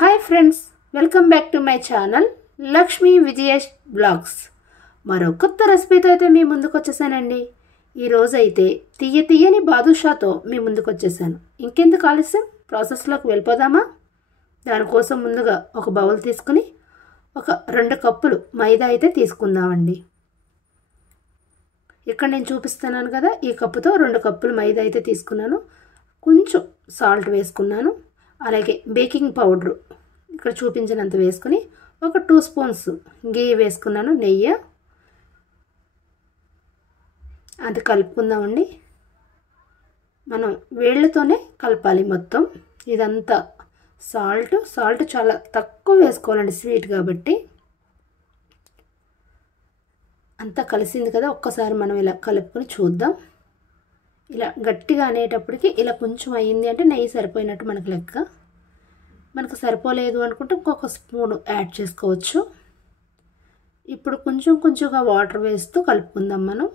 Hi friends, welcome back to my channel Lakshmi Vijayesh blogs. మరో కొత్త రెసిపీతో అయితే మీ ముందుకు వచ్చేసానండి. ఈరోజు అయితే తీయని బాదుషాతో మీ ముందుకు వచ్చేసాను. ఇంకెందుకు ఆలస్యం, ప్రాసెస్లోకి వెళ్ళిపోదామా? దానికోసం ముందుగా ఒక బౌల్ తీసుకుని ఒక 2 కప్పులు మైదా అయితే తీసుకుందామండి. ఇక్కడ నేను చూపిస్తున్నాను కదా, ఈ కప్పుతో 2 కప్పులు మైదా అయితే తీసుకున్నాను. కొంచెం సాల్ట్ వేసుకున్నాను, అలాగే బేకింగ్ పౌడరు ఇక్కడ చూపించినంత వేసుకుని ఒక 2 స్పూన్స్ గీ వేసుకున్నాను, నెయ్యి. అది కలుపుకుందామండి. మనం వేళ్ళతోనే కలపాలి మొత్తం ఇదంతా. సాల్ట్ చాలా తక్కువ వేసుకోవాలండి, స్వీట్ కాబట్టి. అంతా కలిసింది కదా, ఒక్కసారి మనం ఇలా కలుపుకొని చూద్దాం. ఇలా గట్టిగా అనేటప్పటికి ఇలా కొంచెం అయ్యింది అంటే నెయ్యి సరిపోయినట్టు మనకు లెక్క. మనకు సరిపోలేదు అనుకుంటే ఇంకొక స్పూన్ యాడ్ చేసుకోవచ్చు. ఇప్పుడు కొంచెంగా వాటర్ వేస్తూ కలుపుకుందాం. మనం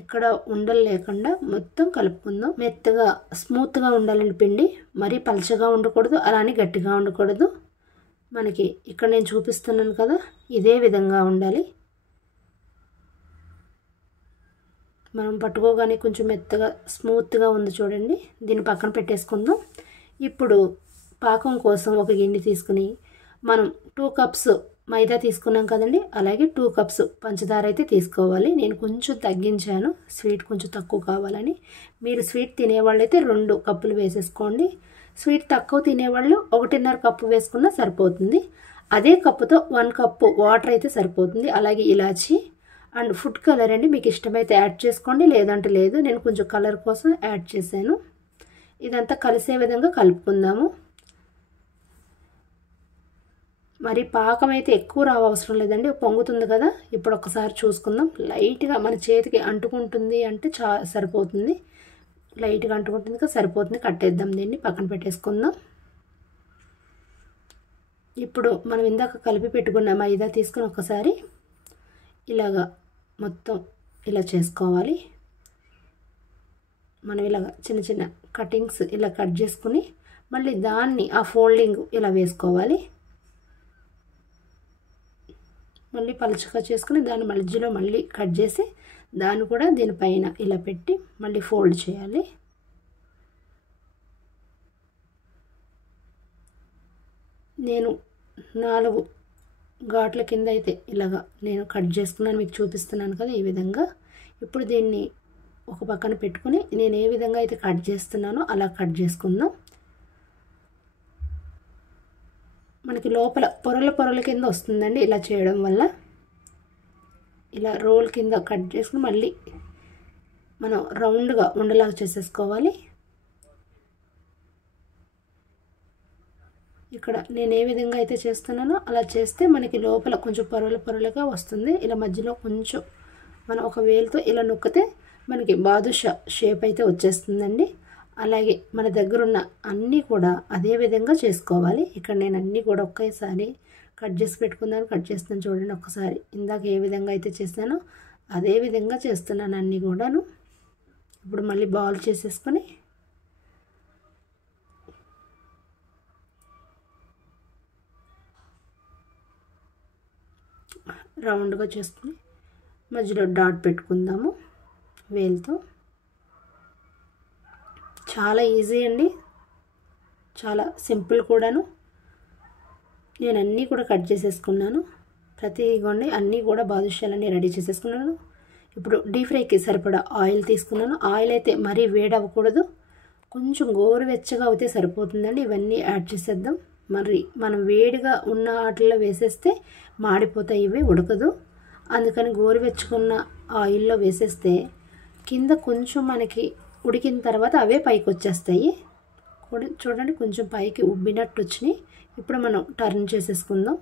ఎక్కడ ఉండలు లేకుండా మొత్తం కలుపుకుందాం. మెత్తగా స్మూత్గా ఉండాలండి పిండి, మరీ పలచగా ఉండకూడదు, అలానే గట్టిగా ఉండకూడదు. మనకి ఇక్కడ నేను చూపిస్తున్నాను కదా, ఇదే విధంగా ఉండాలి. మనం పట్టుకోగానే కొంచెం మెత్తగా స్మూత్గా ఉంది చూడండి. దీన్ని పక్కన పెట్టేసుకుందాం. ఇప్పుడు పాకం కోసం ఒక గిన్నె తీసుకుని మనం 2 కప్స్ మైదా తీసుకున్నాం కదండి, అలాగే 2 కప్స్ పంచదార అయితే తీసుకోవాలి. నేను కొంచెం తగ్గించాను, స్వీట్ కొంచెం తక్కువ కావాలని. మీరు స్వీట్ తినేవాళ్ళు అయితే 2 కప్పులు వేసేసుకోండి. స్వీట్ తక్కువ తినేవాళ్ళు 1.5 కప్పు వేసుకున్నా సరిపోతుంది. అదే కప్పుతో 1 కప్పు వాటర్ అయితే సరిపోతుంది. అలాగే ఇలాచి అండ్ ఫుడ్ కలర్ అండి, మీకు ఇష్టమైతే యాడ్ చేసుకోండి, లేదంటే లేదు. నేను కొంచెం కలర్ కోసం యాడ్ చేశాను. ఇదంతా కలిసే విధంగా కలుపుకుందాము. మరి పాకం అయితే ఎక్కువ రావసరం లేదండి, పొంగుతుంది కదా. ఇప్పుడు ఒకసారి చూసుకుందాం. లైట్గా మన చేతికి అంటుకుంటుంది అంటే సరిపోతుంది. లైట్గా అంటుకుంటుంది కదా, సరిపోతుంది. కట్టేద్దాం, దీన్ని పక్కన పెట్టేసుకుందాం. ఇప్పుడు మనం ఇందాక కలిపి పెట్టుకున్న మైదా తీసుకుని ఒకసారి ఇలాగా మొత్తం ఇలా చేసుకోవాలి. మనం ఇలాగ చిన్న కటింగ్స్ ఇలా కట్ చేసుకుని మళ్ళీ దాన్ని ఆ ఫోల్డింగ్ ఇలా వేసుకోవాలి. మళ్ళీ పలుచగా చేసుకుని దాని మధ్యలో మళ్ళీ కట్ చేసి దాన్ని కూడా దీనిపైన ఇలా పెట్టి మళ్ళీ ఫోల్డ్ చేయాలి. నేను 4 ఘాట్ల కింద అయితే ఇలాగా నేను కట్ చేసుకున్నాను, మీకు చూపిస్తున్నాను కదా, ఈ విధంగా. ఇప్పుడు దీన్ని ఒక పక్కన పెట్టుకుని నేను ఏ విధంగా అయితే కట్ చేస్తున్నానో అలా కట్ చేసుకుందాం. మనకి లోపల పొరల కింద వస్తుందండి ఇలా చేయడం వల్ల. ఇలా రోల్ కింద కట్ చేసుకుని మళ్ళీ మనం రౌండ్గా ఉండలాగా చేసేసుకోవాలి. ఇక్కడ నేను ఏ విధంగా అయితే చేస్తున్నానో అలా చేస్తే మనకి లోపల కొంచెం పొరలుగా వస్తుంది. ఇలా మధ్యలో కొంచెం మనం ఒక వేలుతో ఇలా నొక్కితే మనకి బాదుషా షేప్ అయితే వచ్చేస్తుందండి. అలాగే మన దగ్గర ఉన్న అన్నీ కూడా అదే విధంగా చేసుకోవాలి. ఇక్కడ నేను అన్నీ కూడా ఒకేసారి కట్ చేసి పెట్టుకుందాను, కట్ చేస్తున్నాను చూడండి. ఒక్కసారి ఇందాక ఏ విధంగా అయితే చేస్తానో అదే విధంగా చేస్తున్నాను అన్నీ కూడాను. ఇప్పుడు మళ్ళీ బాల్ చేసేసుకొని రౌండ్గా చేసుకుని మధ్యలో డాట్ పెట్టుకుందాము వేలుతో. చాలా ఈజీ అండి, చాలా సింపుల్ కూడాను. నేను అన్నీ కూడా కట్ చేసేసుకున్నాను. ప్రతిగొండి అన్నీ కూడా బాదుషాలన్నీ రెడీ చేసేసుకున్నాను. ఇప్పుడు డీప్ ఫ్రైకి సరిపడా ఆయిల్ తీసుకున్నాను. ఆయిల్ అయితే మరీ వేడి అవ్వకూడదు, కొంచెం గోరువెచ్చగా అయితే సరిపోతుందండి. ఇవన్నీ యాడ్ చేసేద్దాం. మరి మనం వేడిగా ఉన్న వాటిల్లో వేసేస్తే మాడిపోతాయి, ఇవి ఉడకదు. అందుకని గోరువెచ్చుకున్న ఆయిల్లో వేసేస్తే కింద కొంచెం మనకి ఉడికిన తర్వాత అవే పైకి వచ్చేస్తాయి. చూడండి, కొంచెం పైకి ఉబ్బినట్టు వచ్చినాయి. ఇప్పుడు మనం టర్న్ చేసేసుకుందాం.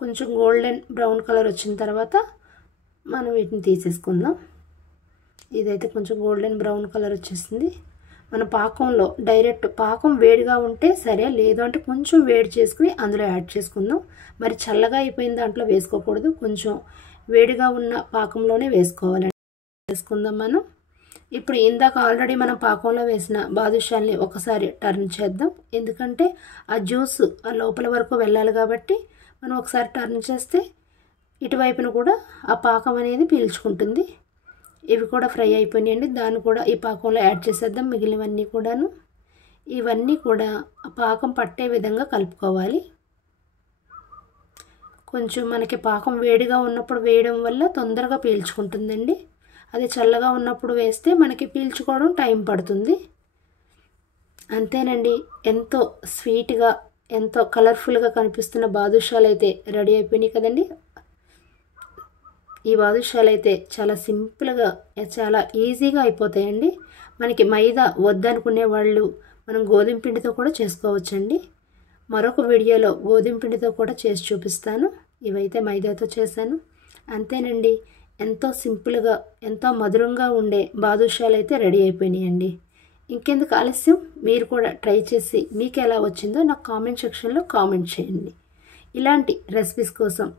కొంచెం గోల్డెన్ బ్రౌన్ కలర్ వచ్చిన తర్వాత మనం వీటిని తీసేసుకుందాం. ఇదైతే కొంచెం గోల్డెన్ బ్రౌన్ కలర్ వచ్చేసింది. మన పాకంలో డైరెక్ట్ పాకం వేడిగా ఉంటే సరే, లేదు అంటే కొంచెం వేడి చేసుకుని అందులో యాడ్ చేసుకుందాం. మరి చల్లగా అయిపోయిన దాంట్లో వేసుకోకూడదు, కొంచెం వేడిగా ఉన్న పాకంలోనే వేసుకోవాలండి. వేసుకుందాం మనం. ఇప్పుడు ఇందాక ఆల్రెడీ మనం పాకంలో వేసిన బాదుషాల్ని ఒకసారి టర్న్ చేద్దాం. ఎందుకంటే ఆ జ్యూస్ ఆ లోపల వరకు వెళ్ళాలి కాబట్టి మనం ఒకసారి టర్న్ చేస్తే ఇటువైపున కూడా ఆ పాకం అనేది పీల్చుకుంటుంది. ఇవి కూడా ఫ్రై అయిపోయినాయండి. దాన్ని కూడా ఈ పాకంలో యాడ్ చేసేద్దాం. మిగిలినవన్నీ కూడాను ఇవన్నీ కూడా పాకం పట్టే విధంగా కలుపుకోవాలి. కొంచెం మనకి పాకం వేడిగా ఉన్నప్పుడు వేయడం వల్ల తొందరగా పీల్చుకుంటుందండి. అది చల్లగా ఉన్నప్పుడు వేస్తే మనకి పీల్చుకోవడం టైం పడుతుంది. అంతేనండి, ఎంతో స్వీట్గా ఎంతో కలర్ఫుల్గా కనిపిస్తున్న బాదుషాలు అయితే రెడీ అయిపోయినాయి కదండి. ఈ బాదుషాలు అయితే చాలా సింపుల్గా చాలా ఈజీగా అయిపోతాయండి. మనకి మైదా వద్దనుకునే వాళ్ళు మనం గోధుమ పిండితో కూడా చేసుకోవచ్చండి. మరొక వీడియోలో గోధుమ పిండితో కూడా చేసి చూపిస్తాను. ఇవైతే మైదాతో చేశాను. అంతేనండి, ఎంతో సింపుల్గా ఎంతో మధురంగా ఉండే బాదుషాలు అయితే రెడీ అయిపోయినాయండి. ఇంకెందుకు ఆలస్యం, మీరు కూడా ట్రై చేసి మీకు ఎలా వచ్చిందో నాకు కామెంట్ సెక్షన్లో కామెంట్ చేయండి. ఇలాంటి రెసిపీస్ కోసం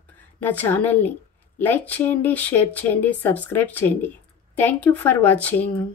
నా ఛానల్ని లైక్ చేయండి, షేర్ చేయండి, సబ్స్క్రైబ్ చేయండి. Thank you for watching.